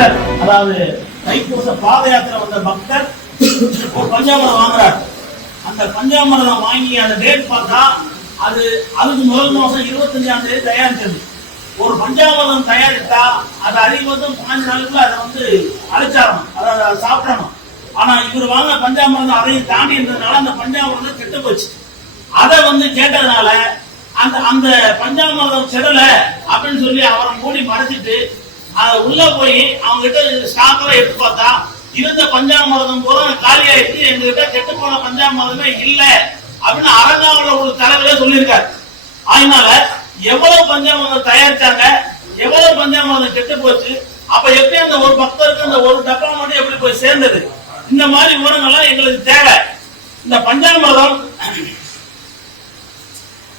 பக்தர், அதாவது தைப்பூச பாத யாத்திரை வந்த பக்தர் ஒரு பஞ்சாமிரதம் வாங்குறாரு. அந்த பஞ்சாமிரதம் வாங்கி அந்த டேட் பார்த்தா அதுக்கு முதல் மாசம் 25ஆம் தேதி தயாரிச்சது. ஒரு பஞ்சாமிரதம் தயாரித்தா அது அதிகபட்சம் 5 நாளுக்குள்ள அதை வந்து அழைச்சாரணும், அதை சாப்பிடணும். ஆனா இவர் வாங்க பஞ்சாமிரதம் அதையும் தாண்டி இருந்ததுனால அந்த பஞ்சாமிரதம் கெட்டு போச்சு. அதை வந்து கேட்டதுனால அந்த பஞ்சாமிரதம் செடல அப்படின்னு சொல்லி அவரை மூடி மறைச்சிட்டு அதை உள்ள போய் அவங்க கிட்ட ஸ்டாக்ல எடுத்து பார்த்தா இருந்த பஞ்சாமிரதம் பூரா காலியாயிட்டு, எங்ககிட்ட கெட்டு போன பஞ்சாமிரதமே இல்ல அப்படின்னு அரங்காவல ஒரு தலைவரே சொல்லியிருக்காரு. அதனால எவ்வளவு பஞ்சாமிரதம் தயாரிச்சாங்க, எவ்வளவு பஞ்சாமிரதம் கெட்டு போச்சு, அப்ப எப்படி அந்த ஒரு பக்தருக்கு அந்த ஒரு டப்பா மட்டும் எப்படி போய் சேர்ந்தது, இந்த மாதிரி விவரங்கள்லாம் எங்களுக்கு தேவை. இந்த பஞ்சாமிரதம்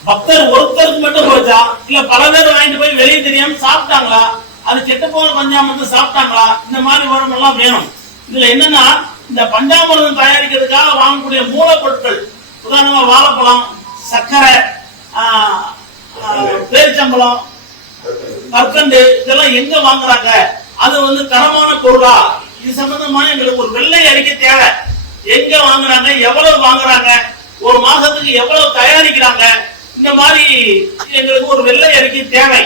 பக்தர் ஒருத்தருக்கு மட்டும் போச்சா, இல்ல பல பேர் வாங்கிட்டு போய் வெளியே தெரியாம சாப்பிட்டாங்களா, அது கெட்டு போன பஞ்சாமிரதம் சாப்பிட்டாங்களா, இந்த மாதிரி விவரம் எல்லாம் வேணும். இதுல என்னன்னா, இந்த பஞ்சாமிரதம் தயாரிக்கிறதுக்காக வாங்கக்கூடிய மூலப்பொருட்கள், உதாரணமா வாழைப்பழம், சர்க்கரை, பேரிச்சம்பளம், கற்கண்டு, இதெல்லாம் எங்க வாங்குறாங்க, அது வந்து தரமான பொருளா, இது சம்பந்தமா எங்களுக்கு ஒரு வெள்ளை அறிக்கை தேவை. எங்க வாங்குறாங்க, எவ்வளவு வாங்குறாங்க, ஒரு மாசத்துக்கு எவ்வளவு தயாரிக்கிறாங்க, இந்த மாதிரி எங்களுக்கு ஒரு வெள்ளை அறிக்கை தேவை.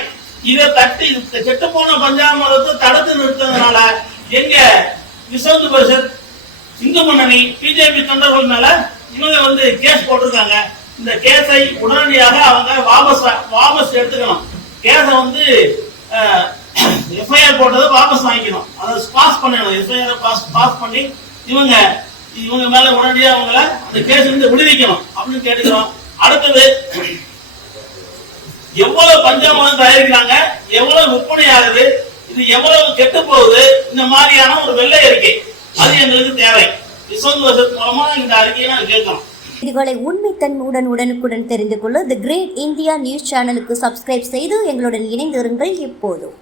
இதை தட்டி கெட்டு போன பஞ்சாமிரதத்தை தடுத்து நிறுத்ததுனால எங்க விஸ்வந்து பரிஷத், இந்து முன்னணி, பிஜேபி தொண்டர்கள் மேல இவங்க வந்து கேஸ் போட்டிருக்காங்க. இந்த கேஸை உடனடியாக அவங்க வாபஸ் எடுத்துக்கணும். கேஸை வந்து எஃப்ஐஆர் போட்டதை வாபஸ் வாங்கிக்கணும், அதை பாஸ் பண்ணணும். எஃப்ஐஆர் பாஸ் பண்ணி இவங்க மேல உடனடியாக அவங்கள அந்த கேஸ் இருந்து விடுவிக்கணும் அப்படின்னு கேட்டுக்கிறோம். அடுத்தது, எவ்வளவு பஞ்சாமிரதம் தயாரிக்கிறாங்க, எவ்வளவு விற்பனை ஆகுது, இது எவ்வளவு கெட்டு போகுது, இந்த மாதிரியான ஒரு வெள்ளை அறிக்கை அது எங்களுக்கு தேவை. விஸ்வந்து பரிஷத் மூலமா இந்த அறிக்கையை நாங்கள் கேட்கிறோம். இதுகளை உண்மைத்தன்மையுடன் உடனுக்குடன் தெரிந்து கொள்ள தி கிரேட் இந்தியா நியூஸ் சேனலுக்கு சப்ஸ்கிரைப் செய்து எங்களுடன் இணைந்திருங்கள். இப்போதும்